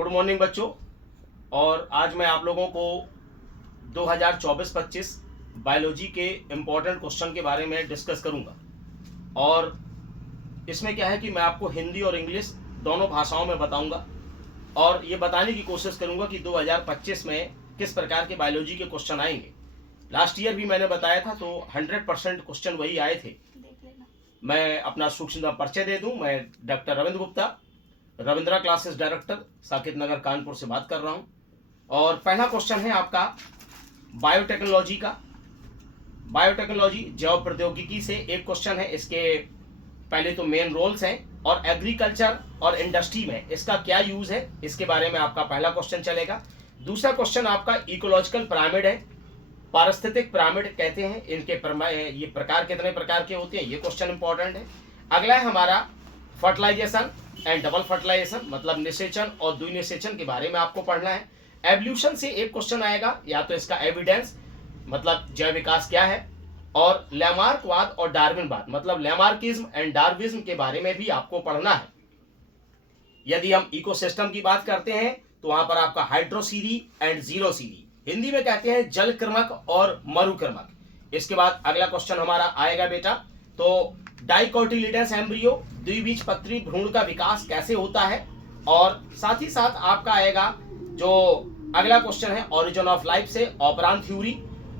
Good morning बच्चों। और आज मैं आप लोगों को 2024-25 बायोलॉजी के इम्पोर्टेंट क्वेश्चन के बारे में डिस्कस करूंगा। और इसमें क्या है कि मैं आपको हिंदी और इंग्लिश दोनों भाषाओं में बताऊंगा और ये बताने की कोशिश करूंगा कि 2025 में किस प्रकार के बायोलॉजी के क्वेश्चन आएंगे। लास्ट ईयर भी मैंने बताया था तो 100% क्वेश्चन वही आए थे। मैं अपना सूक्ष्म परिचय दे दूं। मैं doctor Ravindra Gupta, Ravindra classes director, Saket Nagar Kanpur से बात कर रहा हूं। और पहला क्वेश्चन है आपका बायोटेक्नोलॉजी का। बायोटेक्नोलॉजी जैव प्रौद्योगिकी से एक क्वेश्चन है। इसके पहले तो मेन रोल्स हैं और एग्रीकल्चर और इंडस्ट्री में इसका क्या यूज है, इसके बारे में आपका पहला क्वेश्चन चलेगा। दूसरा क्वेश्चन आपका इकोलॉजिकल पिरामिड है। पारिस्थितिक पिरामिड कहते हैं, इनके ये प्रकार कितने प्रकार के होते हैं, ये क्वेश्चन इंपॉर्टेंट है। अगला है हमारा फर्टिलाइजेशन एंड डबल फर्टिलाइजेशन, मतलब निषेचन और द्विनिषेचन के बारे में आपको पढ़ना है। एवोल्यूशन से एक क्वेश्चन आएगा, या तो इसका एविडेंस मतलब जैव विकास क्या है, और लैमार्कवाद और डार्विनवाद मतलब लैमार्किज्म एंड डार्विज्म के बारे में भी आपको पढ़ना है। यदि हम इकोसिस्टम की बात करते हैं तो वहां पर आपका हाइड्रोसीरी एंड जीरोसीरी, हिंदी में कहते हैं जलकृमक और मरुकृमक। इसके बाद अगला क्वेश्चन हमारा आएगा बेटा, तो डाइकोटिलिडस एम्ब्रियो द्विबीजपत्री भ्रूण का विकास कैसे होता है। और साथ ही साथ आपका आएगा जो अगला क्वेश्चन है ओरिजिन ऑफ लाइफ से ऑपरान थ्योरी।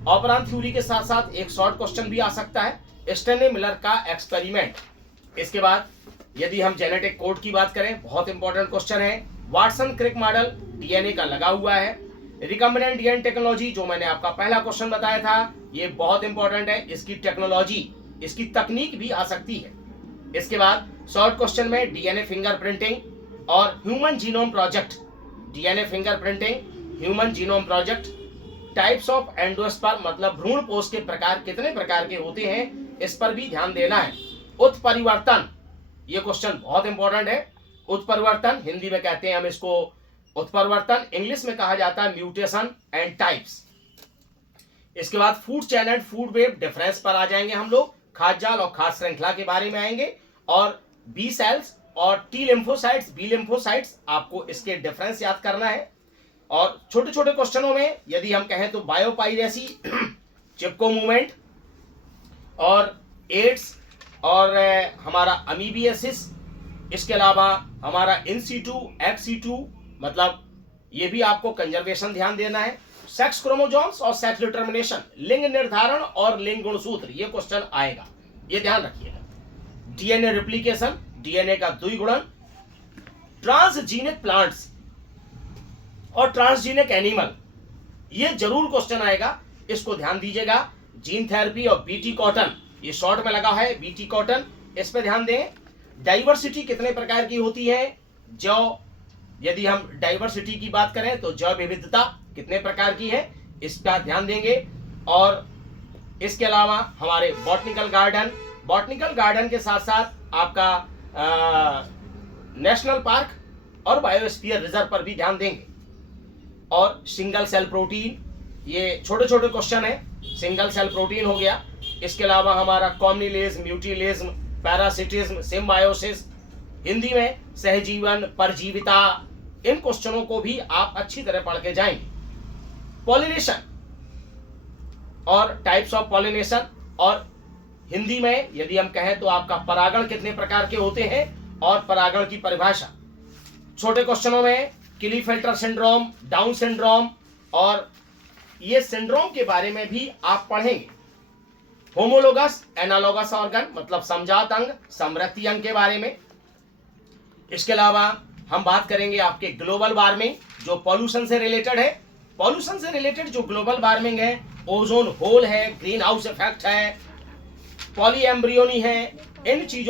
ऑपरान थ्योरी के साथ साथ एक शॉर्ट क्वेश्चन भी आ सकता है, स्टेने मिलर का एक्सपेरिमेंट। इसके बाद यदि हम जेनेटिक कोड की बात करें, बहुत इंपॉर्टेंट क्वेश्चन है, वाटसन क्रिक मॉडल डीएनए का लगा हुआ है। रिकम्बिनेंट डीएनए टेक्नोलॉजी जो मैंने आपका पहला क्वेश्चन बताया था, ये बहुत इंपॉर्टेंट है। इसकी टेक्नोलॉजी, इसकी तकनीक भी आ सकती है। इसके बाद शॉर्ट क्वेश्चन में डीएनए फिंगरप्रिंटिंग और human genome project, DNA fingerprinting, human genome project, types of endosperm मतलब भ्रूण कोष के प्रकार कितने प्रकार के होते हैं, इस पर भी ध्यान देना है। उत्परिवर्तन, ये क्वेश्चन बहुत इंपॉर्टेंट है। उत्परिवर्तन हिंदी में कहते हैं हम इसको उत्परिवर्तन, इंग्लिश में कहा जाता है म्यूटेशन एंड टाइप्स। इसके बाद food chain and food web difference पर आ जाएंगे हम लोग, खाद्य जाल और खाद्य श्रृंखला के बारे में आएंगे, और बी सेल्स और टी लिम्फोसाइट्स, बी लिम्फोसाइट्स, आपको इसके डिफरेंस याद करना है। और छोटे छोटे क्वेश्चनों में यदि हम कहें तो बायोपाइरेसी, चिपको मूवमेंट और एड्स और हमारा अमीबियासिस, इसके अलावा हमारा इन सीटू एक्स सीटू मतलब ये भी आपको कंजर्वेशन ध्यान देना है। सेक्स क्रोमोसोम्स और सेक्स डिटर्मिनेशन, लिंग निर्धारण और लिंग गुणसूत्र, ये क्वेश्चन आएगा, ये ध्यान रखिएगा। डीएनए रिप्लिकेशन, डीएनए का द्विगुणन, ट्रांसजीनिक प्लांट्स और ट्रांसजीनिक एनिमल, ये जरूर क्वेश्चन आएगा, इसको ध्यान दीजिएगा। जीन थेरेपी और बीटी कॉटन, ये शॉर्ट में लगा है बीटी कॉटन, इस पे ध्यान दें। डाइवर्सिटी कितने प्रकार की होती है, जो यदि हम डाइवर्सिटी की बात करें तो जैव विविधता कितने प्रकार की है, इसका ध्यान देंगे। और इसके अलावा हमारे बॉटनिकल गार्डन, बॉटनिकल गार्डन के साथ साथ आपका नेशनल पार्क और बायोस्फीयर रिजर्व पर भी ध्यान देंगे। और सिंगल सेल प्रोटीन, ये छोटे छोटे क्वेश्चन है, सिंगल सेल प्रोटीन हो गया। इसके अलावा हमारा कॉम्निलेज, म्यूटिलिज्म, पैरासिटिज्म, सिम्बायोसिस, हिंदी में सहजीवन, परजीविता, इन क्वेश्चनों को भी आप अच्छी तरह पढ़ के जाएंगे। पॉलिनेशन और टाइप्स ऑफ पॉलिनेशन, और हिंदी में यदि हम कहें तो आपका परागण कितने प्रकार के होते हैं और परागण की परिभाषा। छोटे क्वेश्चनों में क्लीफेल्टर सिंड्रोम, डाउन सिंड्रोम, और ये सिंड्रोम के बारे में भी आप पढ़ेंगे। होमोलोगस एनालोगस ऑर्गन मतलब समजात अंग, समवर्ती अंग के बारे में। इसके अलावा हम बात करेंगे आपके ग्लोबल वार्मिंग जो पॉल्यूशन से रिलेटेड है। पॉल्यूशन से रिलेटेड जो ग्लोबल वार्मिंग है, ओजोन होल है, ग्रीन हाउस इफेक्ट है, पॉली एम्ब्रियोनी है, इन चीजों